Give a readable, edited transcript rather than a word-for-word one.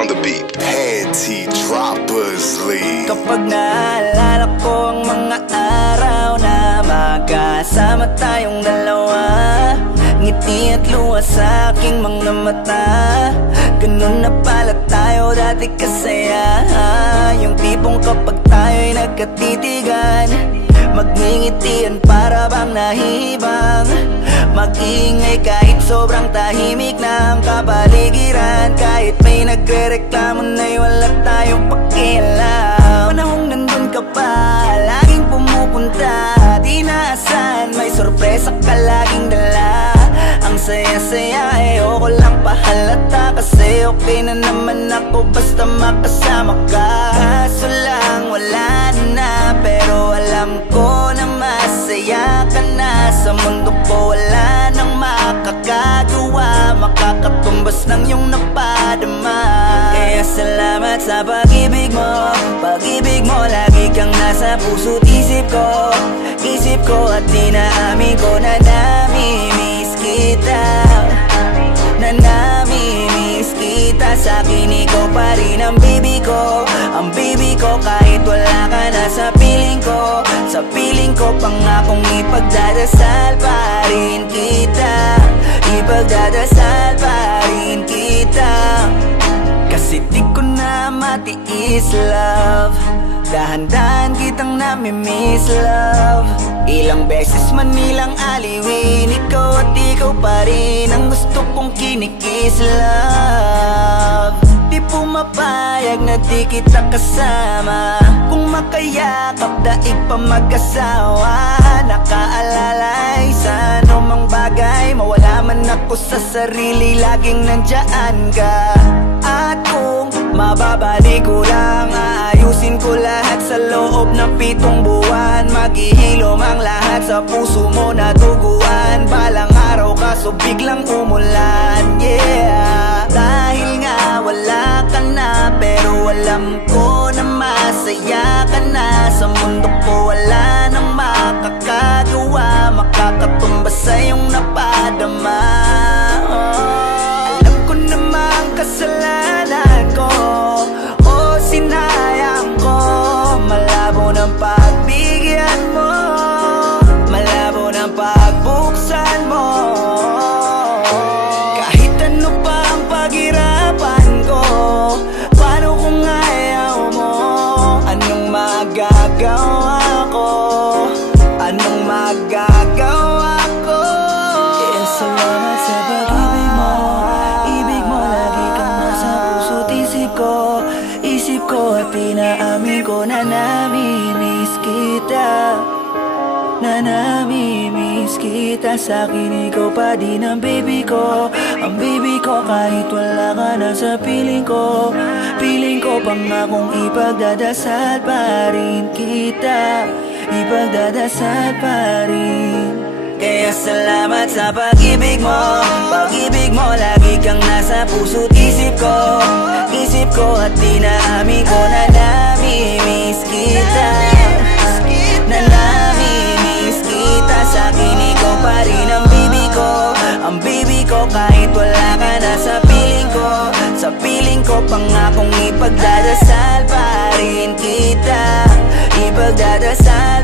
on the beat. Panty Droppers League. Kapag naalala ko ang mga araw na magkasama tayong dalawa, ngiti at luha sa aking mga mata. Ganun na pala tayo dati kasaya. Yung tipong kapag tayo'y nagkatitigan, magngingitian para bang nahihibang. Mag-iingay kahit sobrang tahimik na ang kapaligiran. Kahit may nagre-reklamo na'y wala tayong pakialam. Panahong nandun ka pa, laging pumupunta, di naasahan, may sorpresa ka laging dala. Ang saya-saya, ayoko lang pahalata, kasi okay na naman ako basta makasama ka. Kaso lang wala na, pero alam ko na masaya ka na. Sa mundo ko wala nang makakagawa, makakatumbas ng iyong napadama. Kaya salamat sa pag-ibig mo. Pag-ibig mo, lagi kang nasa puso't isip ko. Isip ko at dinaamin ko na nami-miss kita. Na nami-miss kita. Sa'kin ikaw pa rin ang baby ko. Ang baby ko kahit wala ka na sa piling ko. Sa piling ko pangakong ipagdadasal pa rin kita. Ipagdadasal pa rin kita. Kasi di ko na matiis, love. Dahan-dahan kitang nami-miss, love. Ilang beses man nilang aliwin, ikaw at ikaw pa rin ang gusto kong kinikis, love. Di pumapayag na di kita kasama. Kung makayakap, daig pa mag-asawa. Nakaalalay sa anumang bagay, mawala man ako sa sarili, laging nandyan ka. At kung mababalik ko lang, aayusin ko lahat sa loob ng 7 buwan. Maghihilom ang lahat sa puso mo na duguan. Balang araw kaso biglang umulan, yeah. Dahil nga wala ka na, pero alam ko na masaya ka na. Sa mundo ko wala nang makakagawa, makakatumbas sa iyong napadama. Alam ko namang kasalanan ko, o sinayang ko. Malabo ng pagbigyan mo, malabo ng pagbuksan mo. Kahit ano pa ang paghirapan ko, paano kung ayaw mo? Anong magagawa ko? Anong magagawa ko? Kaya salamat sa pag-ibig mo. Ibig mo lagi kang nasa puso't isip ko. Isip ko at pinaamin ko na nami-miss kita. Na nami-miss kita. Sa'kin ikaw pa din ang baby ko. Ang baby ko kahit wala ka na sa piling ko. Piling ko pangakong ipagdadasal pa rin kita. Ipagdadasal pa rin. Kaya salamat sa pag-ibig mo. Pag-ibig mo, lagi kang nasa puso't isip ko. Isip ko at dinaamin ko na nami-miss kita. Na nami-miss kita. Sa'kin ikaw pa rin ang baby ko. Ang baby ko kahit wala ka na sa piling ko. Sa piling ko pangakong ipagdadasal pa rin kita. Ipagdadasal